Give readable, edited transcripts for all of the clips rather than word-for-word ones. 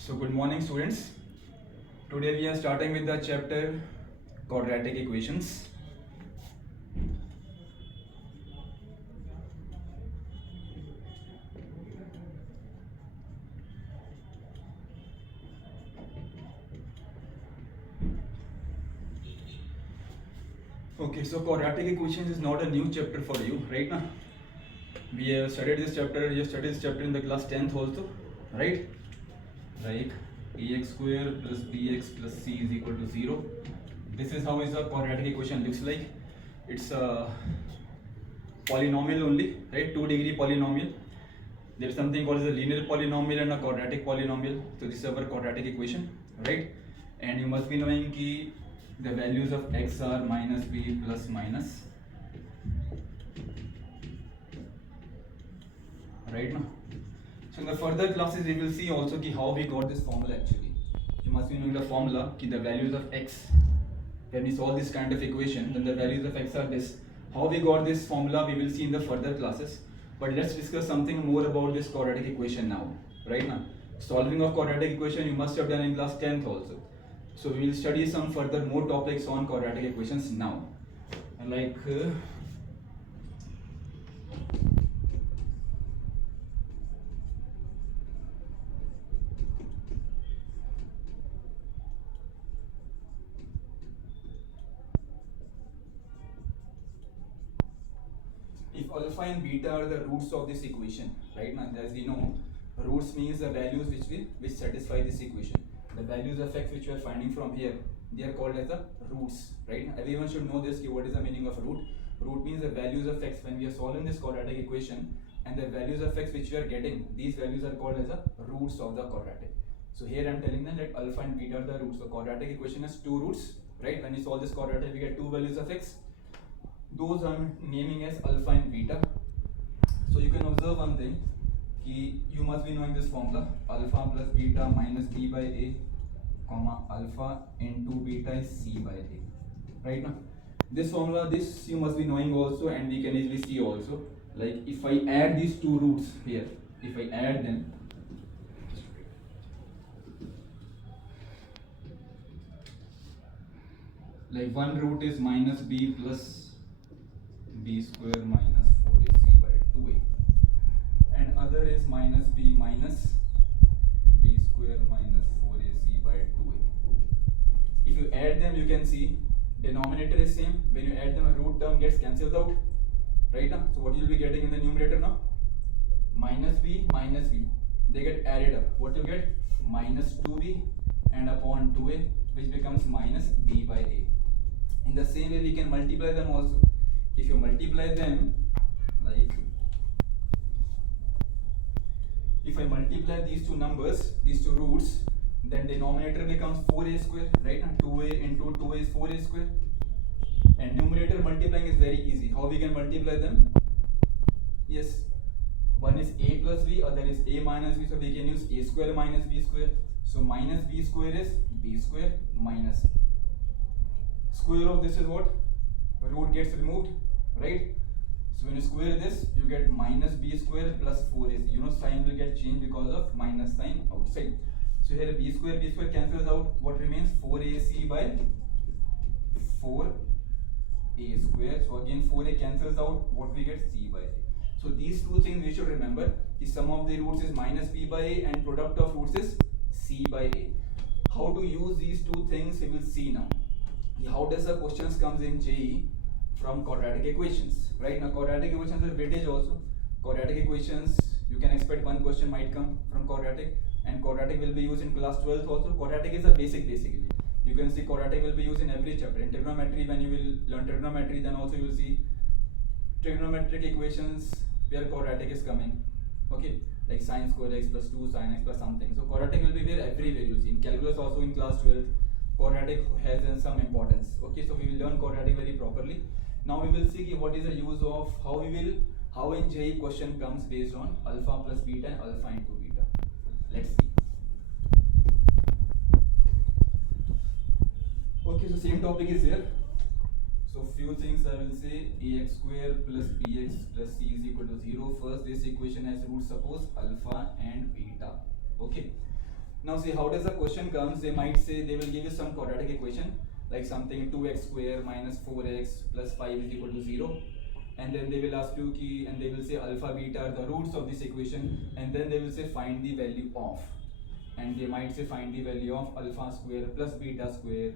So good morning students. Today we are starting with the chapter quadratic equations. Okay, so quadratic equations is not a new chapter for you, right now. We have studied this chapter, you have studied this chapter in the class 10th also, right? Like ax square plus bx plus c is equal to 0. This is how is the quadratic equation looks like. It's a polynomial only, right? 2-degree polynomial. There is something called as a linear polynomial and a quadratic polynomial. So this is our quadratic equation, right? And you must be knowing ki the values of x are minus b plus minus, right now. So in the further classes we will see also ki how we got this formula actually. You must be knowing the formula ki the values of x, when we solve this kind of equation, then the values of x are this. How we got this formula we will see in the further classes. But let's discuss something more about this quadratic equation now, right now. Solving of quadratic equation you must have done in class 10th also. So we will study some further more topics on quadratic equations now. Like if alpha and beta are the roots of this equation, right now, as we know, roots means the values which satisfy this equation. The values of x which we are finding from here, they are called as the roots, right? Everyone should know this. What is the meaning of root? Root means the values of x when we are solving this quadratic equation, and the values of x which we are getting, these values are called as the roots of the quadratic. So here I am telling them that alpha and beta are the roots. So quadratic equation has two roots, right? When we solve this quadratic, we get two values of x. Those I'm naming as alpha and beta. So you can observe one thing, कि you must be knowing this formula, alpha plus beta minus b by a, comma alpha into beta is c by a, right now. This formula, this you must be knowing also, and we can easily see also, like if I add these two roots here, if I add them, like one root is minus b plus b square minus 4ac by 2a, and other is minus b minus b square minus 4ac by 2a. If you add them, you can see denominator is same. When you add them, a root term gets cancelled out, right now. So what you will be getting in the numerator now? Minus b, they get added up. What you get? Minus 2b and upon 2a, which becomes minus b by a. In the same way, we can multiply them also. If you multiply them, like if I multiply these two numbers, these two roots, then denominator becomes 4a square, right? 2a into 2a is 4a square. And numerator multiplying is very easy. How we can multiply them? Yes, one is a plus b, other is a minus b, so we can use a square minus b square. So minus b square is b square minus square of this is what? Root gets removed, right? So when you square this, you get minus b square plus 4ac. You know, sign will get changed because of minus sign outside. So here b square cancels out. What remains? 4ac by 4a square. So again 4a cancels out. What we get? C by a. So these two things we should remember. The sum of the roots is minus b by a and product of roots is c by a. How to use these two things we will see now. How does the questions comes in JEE from quadratic equations, right? Now quadratic equations are weightage also. Quadratic equations, you can expect one question might come from quadratic, and quadratic will be used in class 12th also. Quadratic is a basic basically. You can see quadratic will be used in every chapter. In trigonometry, when you will learn trigonometry, then also you will see trigonometric equations where quadratic is coming. Okay, like sine square x plus 2 sine x plus something. So quadratic will be there everywhere you see. In calculus also in class 12th, quadratic has some importance. Okay, so we will learn quadratic very properly. Now we will see what is the use of how in JEE question comes based on alpha plus beta and alpha into beta. Let's see. Okay, so same topic is here. So few things I will say. Ax square plus bx plus c is equal to 0. First, this equation has roots, suppose alpha and beta. Okay. Now see how does the question comes. They might say they will give you some quadratic equation like something 2x square minus 4x plus 5 is equal to 0, and then they will ask you key, and they will say alpha beta are the roots of this equation, and then they will say find the value of, and they might say find the value of alpha square plus beta square,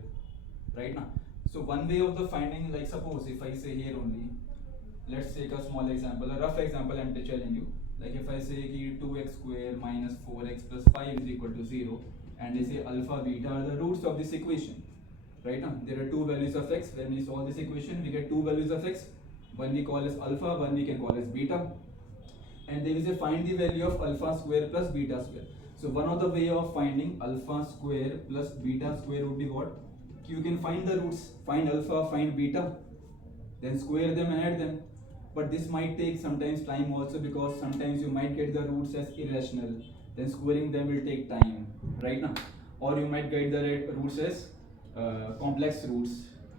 right now. So one way of the finding, like suppose if I say here only, let's take a small example, a rough example I'm telling you. Like if I say ki 2x square minus 4x plus 5 is equal to 0, and they say alpha beta are the roots of this equation, right now. There are two values of x. When we solve this equation, we get two values of x. One we call as alpha, one we can call as beta. And they will say find the value of alpha square plus beta square. So one of the way of finding alpha square plus beta square would be what? You can find the roots, find alpha, find beta, then square them and add them. But this might take sometimes time also, because sometimes you might get the roots as irrational, then squaring them will take time, right now. Or you might get the roots as complex roots,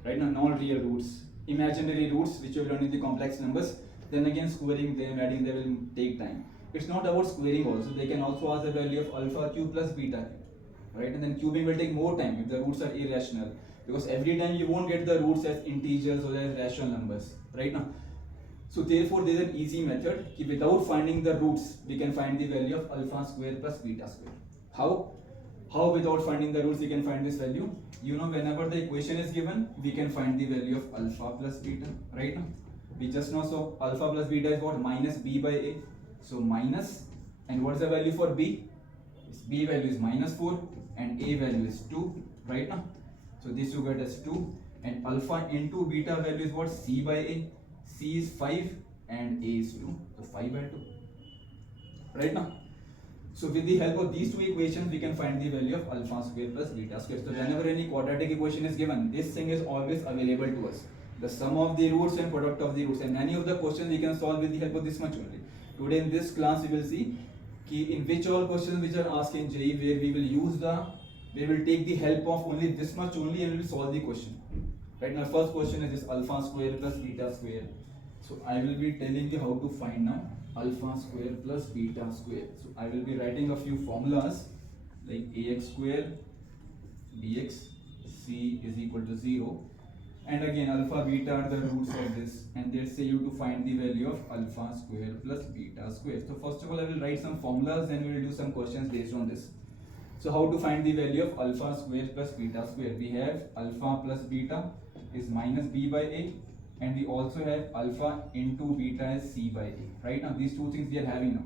right now, non-real roots, imaginary roots which you learn in the complex numbers. Then again squaring them, adding them will take time. It's not about squaring also. They can also ask the value of alpha cube plus beta cube, right? And then cubing will take more time if the roots are irrational, because every time you won't get the roots as integers or as rational numbers, right now. So therefore there is an easy method कि without finding the roots we can find the value of alpha square plus beta square. How without finding the roots we can find this value? You know, whenever the equation is given, we can find the value of alpha plus beta, right now. We just know, so alpha plus beta is what? Minus b by a. So minus, and what's the value for b? B value is minus 4 and a value is 2, right now. So this you get as 2, and alpha into beta value is what? C by a. C is 5 and a is 2, so 5 by 2, right now. So with the help of these two equations we can find the value of alpha square plus beta square. So whenever any quadratic equation is given, this thing is always available to us, the sum of the roots and product of the roots, and many of the questions we can solve with the help of this much only. Today in this class we will see in which all questions which are asked in JEE where we will take the help of only this much only and we will solve the question. Right now, first question is this alpha square plus beta square. So I will be telling you how to find now alpha square plus beta square. So I will be writing a few formulas like ax square bx c is equal to 0, and again alpha beta are the roots of this, and they say you to find the value of alpha square plus beta square. So first of all I will write some formulas, then we will do some questions based on this. So how to find the value of alpha square plus beta square? We have alpha plus beta is minus b by a, and we also have alpha into beta is c by a. Right now these two things we are having now.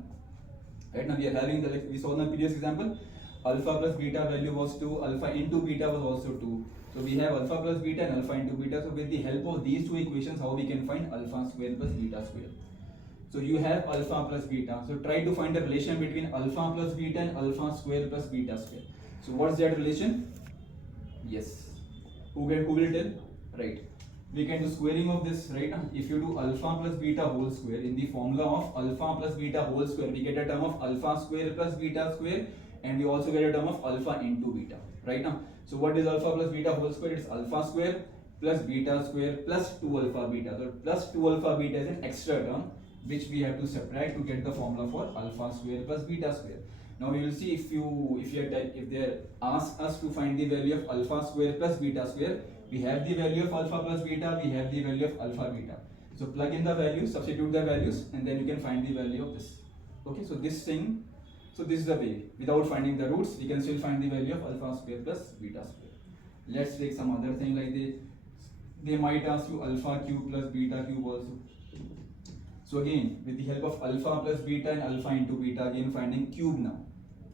Right now we are having the, like we saw in the previous example, alpha plus beta value was 2, alpha into beta was also 2. So we have alpha plus beta and alpha into beta. So with the help of these two equations, how we can find alpha square plus beta square? So you have alpha plus beta. So try to find the relation between alpha plus beta and alpha square plus beta square. So what's that relation? Yes. Who will tell? Right. We can do squaring of this, right? If you do alpha plus beta whole square, in the formula of alpha plus beta whole square, we get a term of alpha square plus beta square, and we also get a term of alpha into beta, right now. So what is alpha plus beta whole square? It's alpha square plus beta square plus 2 alpha beta. So plus 2 alpha beta is an extra term which we have to subtract to get the formula for alpha square plus beta square. Now we will see if they ask us to find the value of alpha square plus beta square, we have the value of alpha plus beta, we have the value of alpha beta. So plug in the values, substitute the values, and then you can find the value of this. Okay, so this is the way. Without finding the roots, we can still find the value of alpha square plus beta square. Let's take some other thing, like they might ask you alpha cube plus beta cube also. So again, with the help of alpha plus beta and alpha into beta, again finding cube now.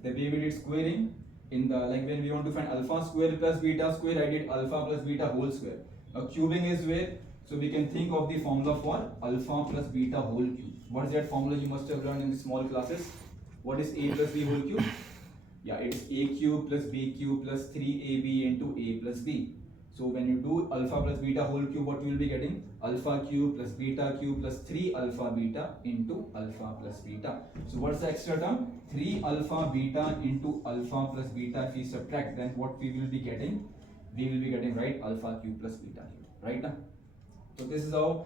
The way we did squaring, in the like when we want to find alpha square plus beta square, I did alpha plus beta whole square. Now cubing is where, so we can think of the formula for alpha plus beta whole cube. What is that formula you must have learned in the small classes? What is a plus b whole cube? Yeah, it's a cube plus b cube plus 3ab into a plus b. So when you do alpha plus beta whole cube, what you will be getting? Alpha cube plus beta cube plus 3 alpha beta into alpha plus beta. So what's the extra term? 3 alpha beta into alpha plus beta. If we subtract, then what we will be getting? We will be getting, right, alpha cube plus beta cube, right now. So this is how.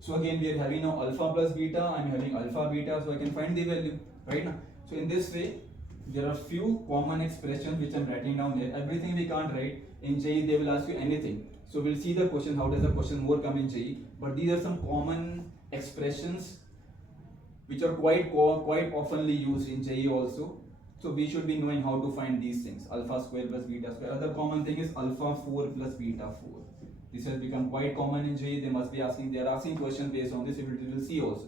So again we are having now alpha plus beta, I am having alpha beta, so I can find the value, right now. So in this way there are few common expressions which I'm writing down here. Everything we can't write. In JEE they will ask you anything. So we'll see the question, how does the question more come in JEE. But these are some common expressions which are quite oftenly used in JEE also. So we should be knowing how to find these things. Alpha square plus beta square. Other common thing is alpha 4 plus beta 4. This has become quite common in JEE. They are asking questions based on this. We will see also.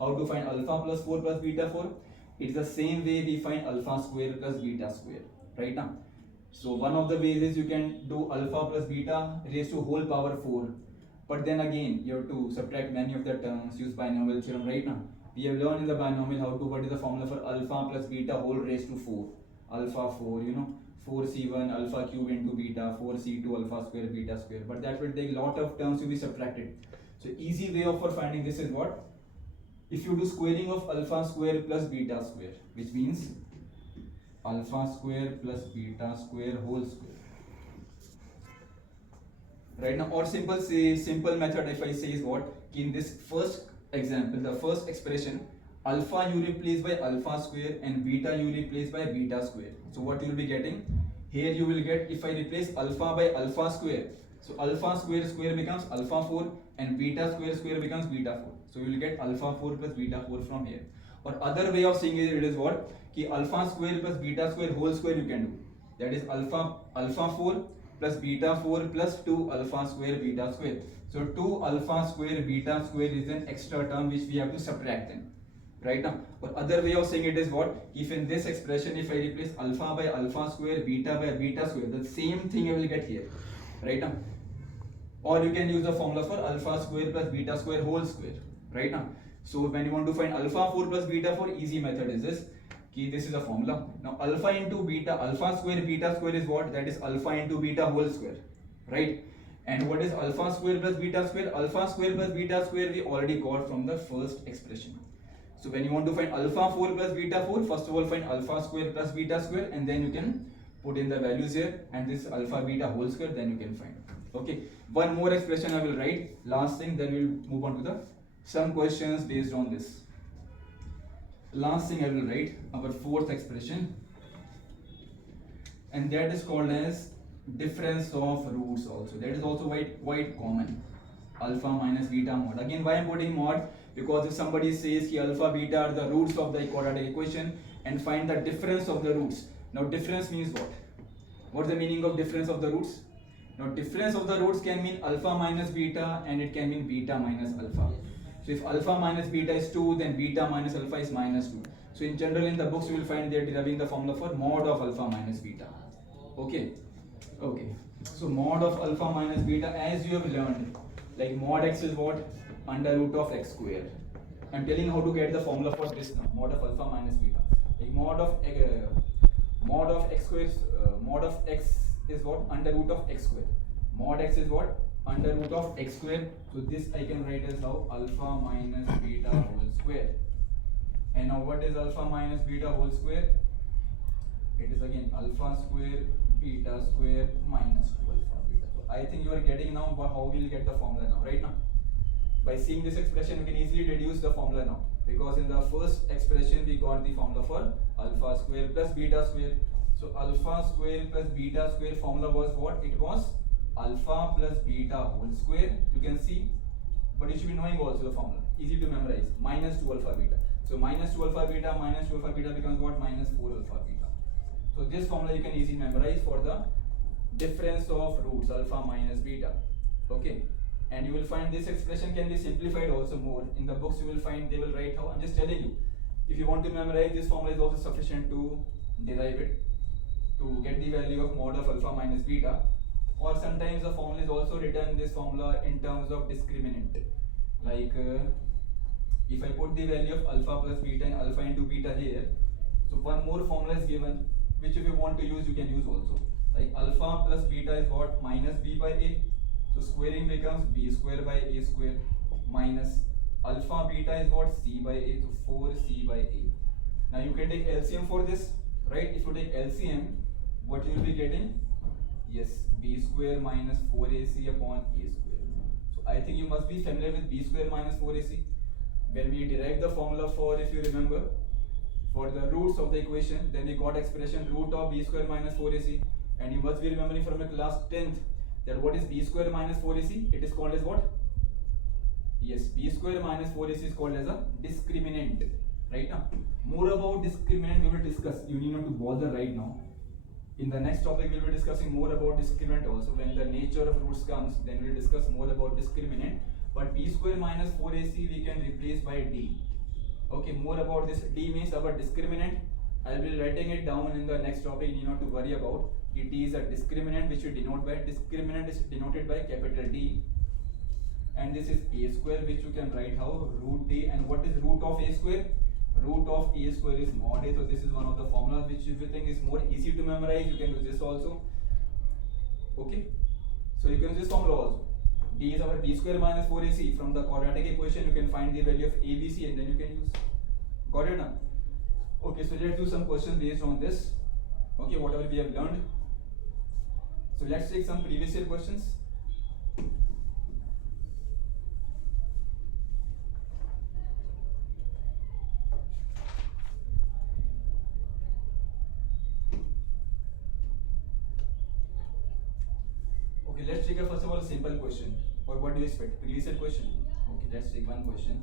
How to find alpha plus 4 plus beta 4. It's the same way we find alpha square plus beta square. Right now. So one of the ways is you can do alpha plus beta raised to whole power 4. But then again, you have to subtract many of the terms, use binomial theorem. Right now, we have learned in the binomial what is the formula for alpha plus beta whole raised to 4. Alpha 4, 4c1 alpha cube into beta, 4c2 alpha square beta square. But that will take lot of terms to be subtracted. So easy way of for finding this is what? If you do squaring of alpha square plus beta square, which means alpha square plus beta square whole square. Right now, or simple method if I say is what? In this first example, the first expression, alpha you replace by alpha square and beta you replace by beta square. So what you will be getting? Here you will get, if I replace alpha by alpha square, so alpha square becomes alpha 4 and beta square becomes beta 4. So you will get alpha 4 plus beta 4 from here. Or other way of saying it is what? Ki alpha square plus beta square whole square you can do. That is alpha 4 plus beta 4 plus 2 alpha square beta square. So 2 alpha square beta square is an extra term which we have to subtract them. Right now. Or other way of saying it is what? If in this expression if I replace alpha by alpha square, beta by beta square, the same thing I will get here. Right now. Or you can use the formula for alpha square plus beta square whole square. Right now. So when you want to find alpha 4 plus beta 4, easy method is this. This is a formula. Now alpha into beta, alpha square beta square is what? That is alpha into beta whole square. Right? And what is alpha square plus beta square? Alpha square plus beta square we already got from the first expression. So when you want to find alpha 4 plus beta 4, first of all find alpha square plus beta square and then you can put in the values here and this alpha beta whole square, then you can find. Okay. One more expression I will write. Last thing, then we'll move on to some questions based on this. Last thing I will write, our fourth expression, and that is called as difference of roots also. That is also quite common. Alpha minus beta mod. Again, why I am putting mod? Because if somebody says ki alpha beta are the roots of the quadratic equation and find the difference of the roots. Now difference means what? What's the meaning of difference of the roots? Now difference of the roots can mean alpha minus beta and it can mean beta minus alpha. So if alpha minus beta is 2, then beta minus alpha is minus 2. So in general in the books you will find they are deriving the formula for mod of alpha minus beta. Okay. So mod of alpha minus beta, as you have learned, like mod x is what? Under root of x square. I'm telling how to get the formula for this now. Mod of alpha minus beta. Like mod of x square. Mod of x is what? Under root of x square. Mod x is what? Under root of x square. So this I can write as how? Alpha minus beta whole square. And now what is alpha minus beta whole square? It is again alpha square beta square minus 2 alpha beta. So I think you are getting now how we will get the formula now, right now. By seeing this expression, we can easily deduce the formula now. Because in the first expression, we got the formula for alpha square plus beta square. So alpha square plus beta square formula was what? It was alpha plus beta whole square. You can see. But you should be knowing also the formula. Easy to memorize. Minus 2 alpha beta. So minus 2 alpha beta minus 2 alpha beta becomes what? Minus 4 alpha beta. So this formula you can easily memorize for the difference of roots alpha minus beta. Okay. And you will find this expression can be simplified also more. In the books you will find they will write how. I'm just telling you. If you want to memorize, this formula is also sufficient to derive it, to get the value of mod of alpha minus beta. Or sometimes the formula is also written this formula in terms of discriminant. Like if I put the value of alpha plus beta and alpha into beta here, so one more formula is given, which if you want to use, you can use also. Like alpha plus beta is what? Minus b by a. So squaring becomes b square by a square minus alpha beta is what? C by a. So 4c by a. Now you can take LCM for this, right? If you take LCM, what you will be getting? Yes, b square minus 4ac upon a square. So I think you must be familiar with b square minus 4ac. When we derive the formula for, if you remember, for the roots of the equation, then we got expression root of b square minus 4ac, and you must be remembering from your class 10th that what is b square minus 4ac? It is called as what? Yes, b square minus 4ac is called as a discriminant. Right now, more about discriminant we will discuss. You need not to bother right now. In the next topic, we will be discussing more about discriminant also. When the nature of roots comes, then we will discuss more about discriminant. But b square minus 4ac we can replace by d. Okay, more about this. D means our discriminant. I will be writing it down in the next topic. You need not to worry about. It is a discriminant which we denote by. Discriminant is denoted by capital D. And this is a square, which you can write how? Root a. And what is root of a square? Root of a square is mod a. So this is one of the formulas which if you think is more easy to memorize, you can use this also. Okay, so you can use this formula also. D is our b square minus 4ac. From the quadratic equation you can find the value of abc and then you can use. Got it now? Okay, so let's do some questions based on this. Okay, whatever we have learned. So let's take some previous year questions. Okay, let's take a first of all a simple question. Or what do you expect? Previous year question. Okay, let's take one question.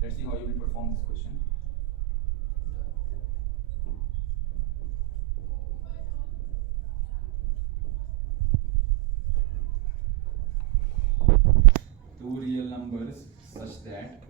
Let's see how you will perform this question. Two real numbers such that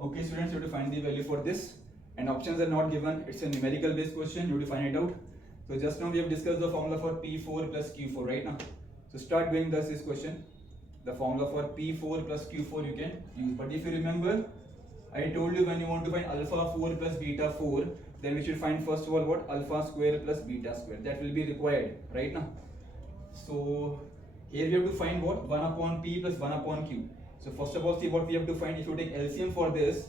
okay, students, you have to find the value for this, and options are not given. It's a numerical based question. You have to find it out. So just now we have discussed the formula for P4 plus Q4 right now. So start doing this question. The formula for P4 plus Q4 you can use. But if you remember, I told you when you want to find alpha 4 plus beta 4, then we should find first of all what? Alpha square plus beta square. That will be required right now. So here we have to find what? 1 upon P plus 1 upon Q. So first of all, see what we have to find. If you take LCM for this,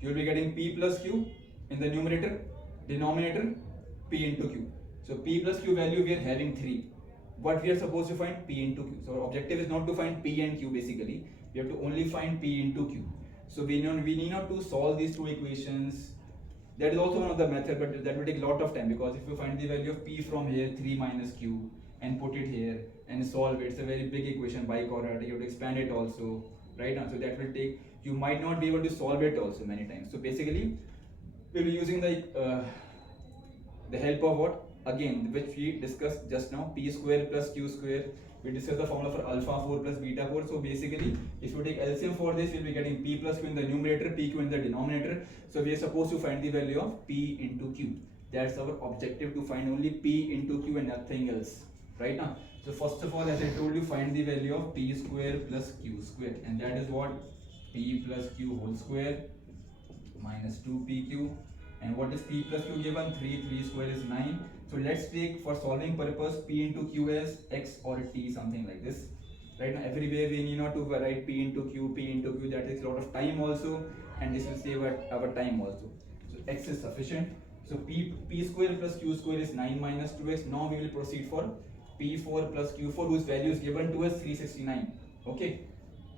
you will be getting P plus Q in the numerator, denominator P into Q. So P plus Q value we are having 3. What we are supposed to find? P into Q. So our objective is not to find P and Q basically. We have to only find P into Q. So we need not to solve these two equations. That is also one of the method, but that will take a lot of time, because if you find the value of P from here, 3 minus Q, and put it here and solve it, it's a very big equation by quadratic. You have to expand it also, right now. So that will take, you might not be able to solve it also many times. So basically, we'll be using the help of what? Again, which we discussed just now, P square plus Q square. We discussed the formula for alpha 4 plus beta 4. So basically, if you take LCM for this, we'll be getting P plus Q in the numerator, PQ in the denominator. So we are supposed to find the value of P into Q. That's our objective, to find only P into Q and nothing else. Right now. So first of all, as I told you, find the value of P square plus Q square. And that is what? P plus Q whole square minus 2PQ. And what is P plus Q given? 3 square is 9. So let's take, for solving purpose, P into Q as X or T, something like this. Right now, everywhere we need not to write P into Q, that takes a lot of time also, and this will save our time also. So X is sufficient. So P square plus Q square is 9 minus 2X. Now we will proceed for P4 plus Q4, whose value is given to us 369. Okay.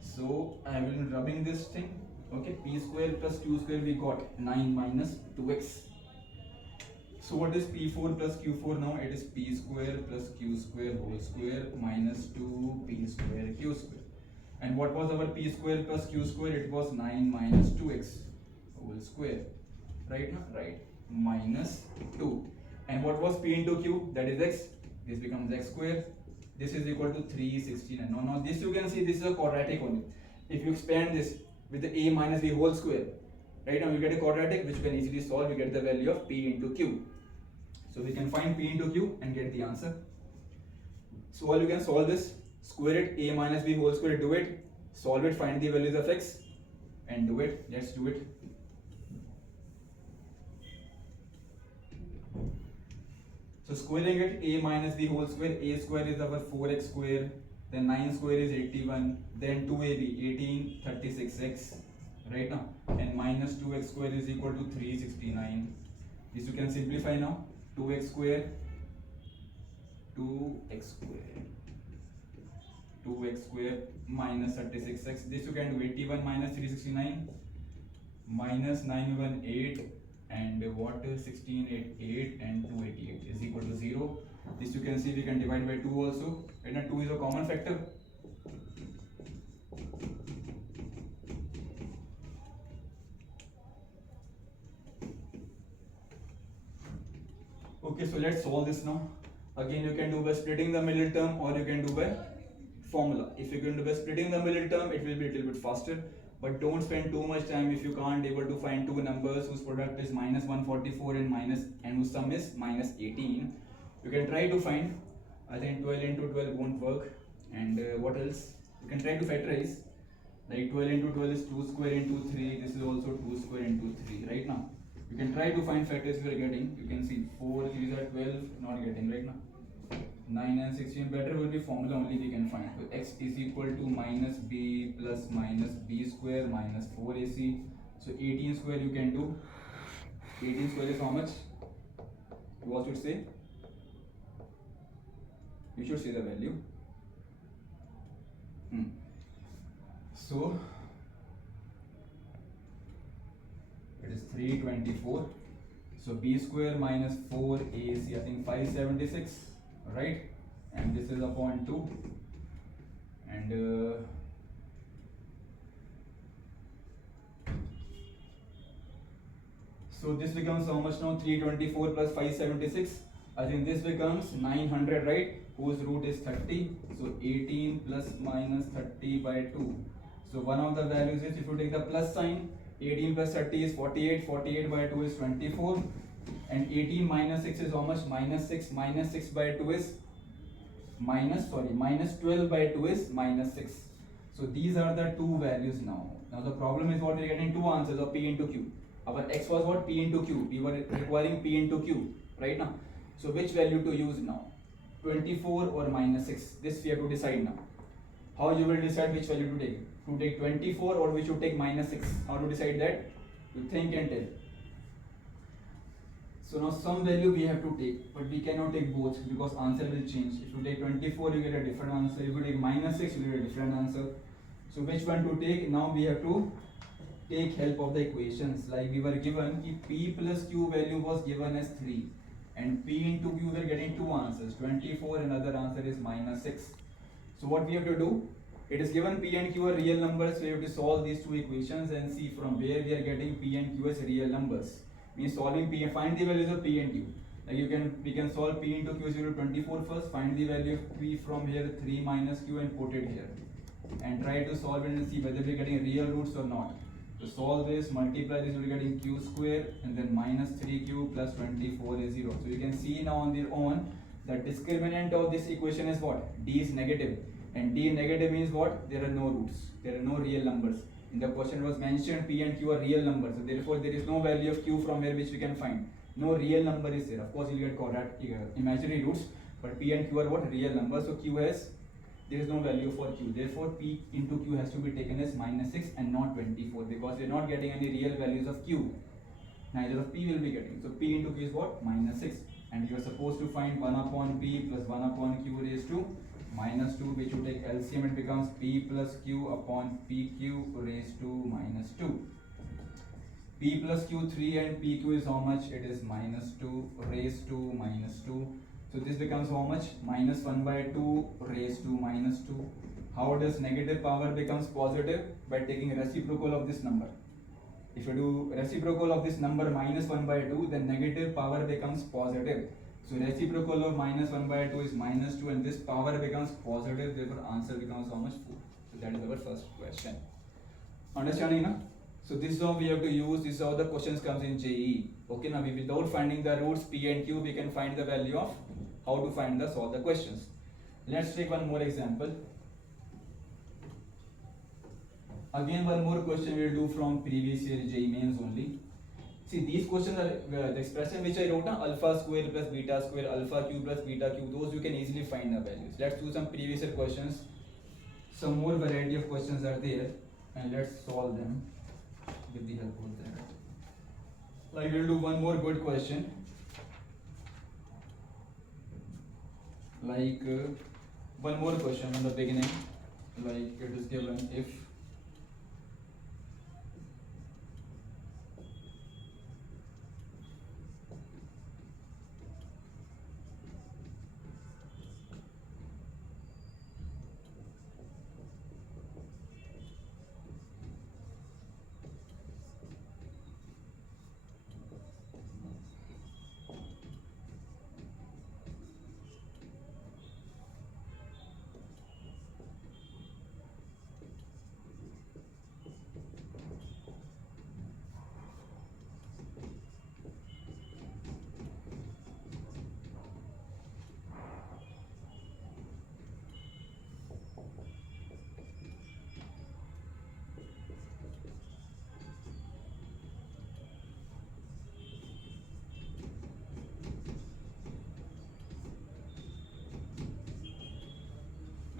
So I will be rubbing this thing. Okay, P square plus Q square we got 9 minus 2X. So what is P4 plus Q4 now? It is P square plus Q square whole square minus 2P square Q square. And what was our P square plus Q square? It was 9 minus 2X whole square. Right now? Right. Minus 2. And what was P into Q? That is X. This becomes X square. This is equal to 369. Now this you can see, this is a quadratic only. If you expand this with the A minus B whole square, right now you get a quadratic which you can easily solve. You get the value of P into Q. So we can find P into Q and get the answer. So all you can solve this, square it, A minus B whole square, do it, solve it, find the values of X and do it. Let's do it. So squaring it, a minus b whole square, a square is our 4x square, then 9 square is 81, then 2ab 18, 36x, right now, and minus 2x square is equal to 369. This you can simplify now. 2x square, 2x square, 2x square minus 36x. This you can do 81 minus 369 minus 918 and what 1688 and 288 is equal to 0. This you can see we can divide by 2 also, and 2 is a common factor. Okay, so let's solve this now. Again, you can do by splitting the middle term or you can do by formula. If you can do by splitting the middle term, it will be a little bit faster. But don't spend too much time if you can't able to find two numbers whose product is minus 144 and whose sum is minus 18. You can try to find. I think 12 into 12 won't work. And what else? You can try to factorize. Like 12 into 12 is 2 square into 3. This is also 2 square into 3. Right now, you can try to find factors you are getting. You can see 4, 3 are 12. Not getting right now. 9 and 16 better will be formula only we can find. So x is equal to minus b plus minus b square minus 4ac. So 18 square you can do. 18 square is how much? What should say? You should say the value. So it is 324. So b square minus 4ac, I think 576. Right, and this is upon 2, and so this becomes how much now? 324 plus 576. I think this becomes 900, right? Whose root is 30. So 18 plus minus 30 by 2. So one of the values is, if you take the plus sign, 18 plus 30 is 48. 48 by 2 is 24. And 18 minus 6 is how much? Minus 6. Minus 6 by 2 is minus 12 by 2 is minus 6. So these are the two values now. Now the problem is what we are getting two answers of P into Q. Our x was what? P into Q. We were requiring P into Q right now. So which value to use now? 24 or minus 6? This we have to decide now. How you will decide which value to take? To take 24 or we should take minus 6? How to decide that? You think and tell. So now some value we have to take, but we cannot take both because answer will change. If you take 24, you get a different answer. If you take minus 6, you get a different answer. So which one to take? Now we have to take help of the equations. Like we were given, if P plus Q value was given as 3 and P into Q we are getting two answers, 24 and other answer is minus 6. So what we have to do? It is given P and Q are real numbers, so we have to solve these two equations and see from where we are getting P and Q as real numbers. Means solving P, find the values of P and Q. Like we can solve P into Q is equal to 24 first, find the value of P from here 3 minus Q and put it here. And try to solve it and see whether we are getting real roots or not. To solve this, multiply this, we are getting Q square and then minus 3Q plus 24 is 0. So you can see now on their own that discriminant of this equation is what? D is negative. And D negative means what? There are no roots. There are no real numbers. In the question was mentioned P and Q are real numbers, so therefore there is no value of Q from here which we can find. No real number is there. Of course you get quadratic imaginary roots, but P and Q are what? Real numbers. So Q has, there is no value for Q. Therefore P into Q has to be taken as minus 6 and not 24 because we are not getting any real values of Q. Neither of P will be getting. So P into Q is what? Minus 6. And you are supposed to find 1 upon P plus 1 upon Q raised to minus 2, which you take LCM, it becomes P plus Q upon PQ raised to minus 2. P plus Q 3 and PQ is how much? It is minus 2 raised to minus 2. So this becomes how much? Minus 1 by 2 raised to minus 2. How does negative power becomes positive? By taking reciprocal of this number. If you do reciprocal of this number minus 1 by 2, then negative power becomes positive. So reciprocal of minus 1 by 2 is minus 2 and this power becomes positive, therefore answer becomes how much? 4. So that is our first question. Understanding now? So this is how we have to use, this is how the questions comes in JEE. Okay, now without finding the roots P and Q, we can find the value of how to find the solve the questions. Let's take one more example. Again one more question we will do from previous year JEE mains only. See, these questions are the expression which I wrote now, alpha square plus beta square, alpha cube plus beta cube. Those you can easily find the values. Let's do some previous year questions. Some more variety of questions are there, and let's solve them with the help of that. Like we'll do one more good question. Like one more question in the beginning. Like it is given if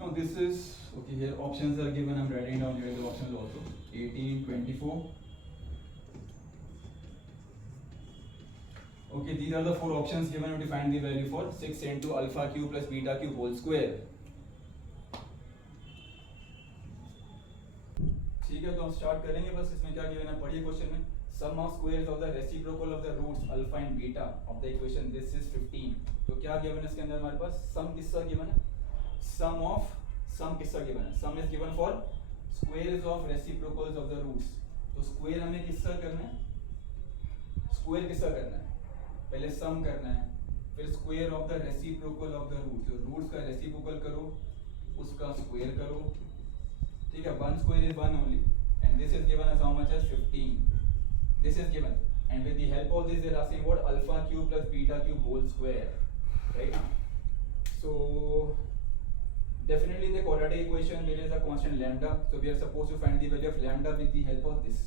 now this is okay. Here options are given. I'm writing down here the options also. 18, 24. Okay, these are the four options given to find the value for 6 into alpha cube plus beta cube whole square. ठीक है, तो हम start करेंगे. बस इसमें क्या given है पढ़िए क्वेश्चन में. Sum of squares of the reciprocal of the roots alpha and beta of the equation this is 15. तो क्या गिवन है इसके अंदर हमारे पास सम किसका गिवन है. सम किसका गिवन है. Sum is given for squares of reciprocals of the roots. तो स्क्वायर हमें किसका करना है. स्क्वायर किसका करना है. पहले सम करना है, फिर square of the reciprocal of the roots. जो रूट्स का रेसिप्रोकल करो उसका स्क्वायर करो. ठीक है. 1 square is 1 only and this is given as how much as 15. This is given and with the help of this they are asking what alpha cube plus beta cube whole square, right? So definitely in the quadratic equation there is a constant lambda, so we are supposed to find the value of lambda with the help of this.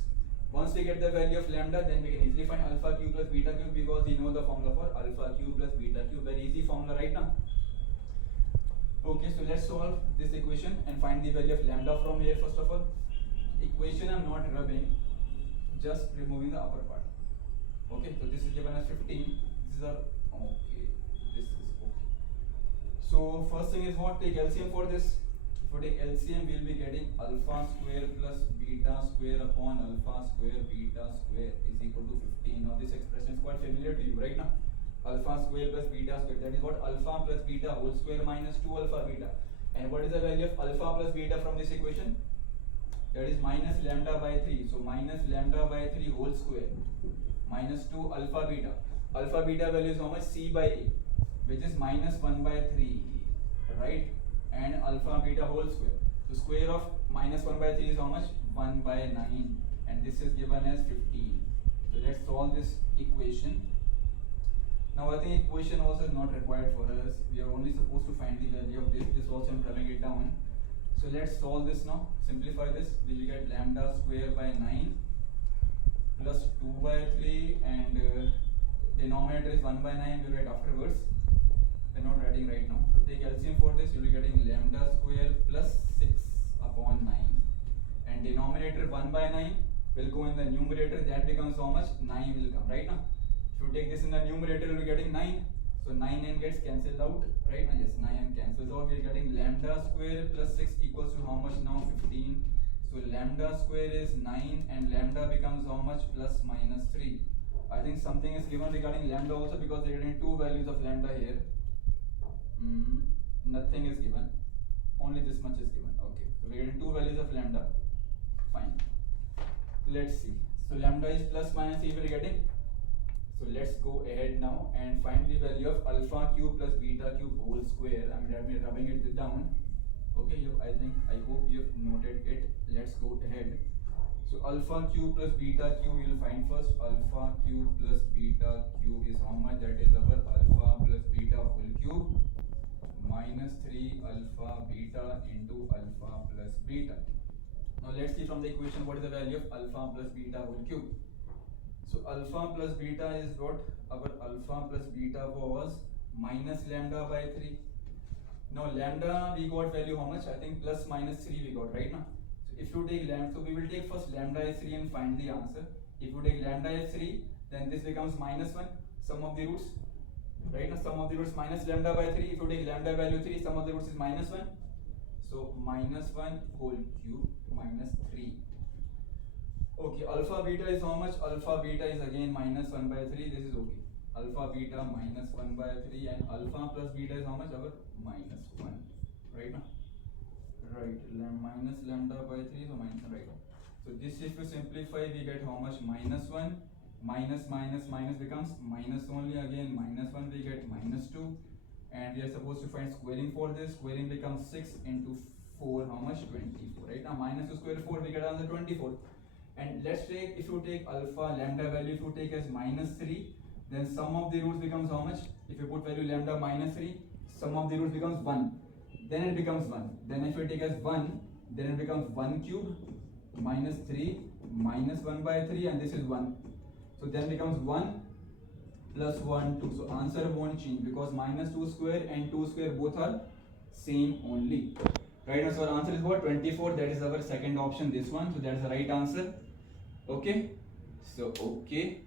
Once we get the value of lambda, then we can easily find alpha cube plus beta cube because we know the formula for alpha cube plus beta cube. Very easy formula, right now. Okay, so let's solve this equation and find the value of lambda from here. First of all, equation I'm not rubbing, just removing the upper part. Okay, so this is given as 15. These are okay. This is okay. So first thing is what, take LCM for this. If we take LCM, we'll be getting alpha square plus beta square upon alpha square beta square is equal to 15. Now this expression is quite familiar to you right now. Alpha square plus beta square, that is what alpha plus beta whole square minus 2 alpha beta. And what is the value of alpha plus beta from this equation? That is minus lambda by 3. So minus lambda by 3 whole square minus 2 alpha beta. Alpha beta value is how much? C by A, which is minus 1 by 3, right? And alpha beta whole square. So square of minus 1 by 3 is how much? 1 by 9. And this is given as 15. So let's solve this equation. Now I think equation also is not required for us. We are only supposed to find the value of this. This also I'm writing it down. So let's solve this now. Simplify this. We will get lambda square by 9 plus 2 by 3 and denominator is 1 by 9. We'll write afterwards. We're not writing right now. So take LCM for this. You'll be getting lambda square plus 6 upon 9. And denominator 1 by 9 will go in the numerator. That becomes how much? 9 will come right now. If you take this in the numerator, you'll be getting 9. So 9 and gets cancelled out, right? Yes, 9 and cancels out. We're getting lambda square plus 6 equals to how much now? 15. So lambda square is 9 and lambda becomes how much? Plus minus 3. I think something is given regarding lambda also because they're getting two values of lambda here. Nothing is given. Only this much is given. Okay. So we're getting two values of lambda. Fine. Let's see. So lambda is plus minus 3 we're getting. So let's go ahead now and find the value of alpha cube plus beta cube whole square. I'm rubbing it down. Okay, I hope you have noted it. Let's go ahead. So alpha cube plus beta cube you will find first. Alpha cube plus beta cube is how much? That is our alpha plus beta whole cube minus 3 alpha beta into alpha plus beta. Now let's see from the equation what is the value of alpha plus beta whole cube. So alpha plus beta is what? Our alpha plus beta was minus lambda by 3. Now lambda we got value how much? I think plus minus 3 we got, right now. So if you take lambda, so we will take first lambda is 3 and find the answer. If you take lambda is 3, then this becomes minus 1, sum of the roots. Right now sum of the roots minus lambda by 3. If you take lambda value 3, sum of the roots is minus 1. So minus 1 whole cube minus 3. Okay, alpha beta is how much? Alpha beta is again minus 1 by 3. This is okay. Alpha beta minus 1 by 3 and alpha plus beta is how much? Our minus 1. Right now? Right. Minus lambda by 3, so minus 1. Right. So this if you simplify, we get how much? Minus 1. Minus minus minus becomes minus only, again minus 1 we get minus 2, and we are supposed to find squaring for this. Squaring becomes 6 into 4, how much? 24. Right now minus 2 square 4, we get answer 24. And let's take, if you take alpha lambda value, if you take as minus 3, then sum of the roots becomes how much? If you put value lambda minus 3, sum of the roots becomes 1, then it becomes 1. Then if you take as 1, then it becomes 1 cube minus 3 minus 1 by 3, and this is 1. So then becomes 1 plus 1 2. So answer won't change because minus 2 square and 2 square both are same only. Right now, so our answer is what? 24. That is our second option, this one. So that's the right answer. Okay. So okay.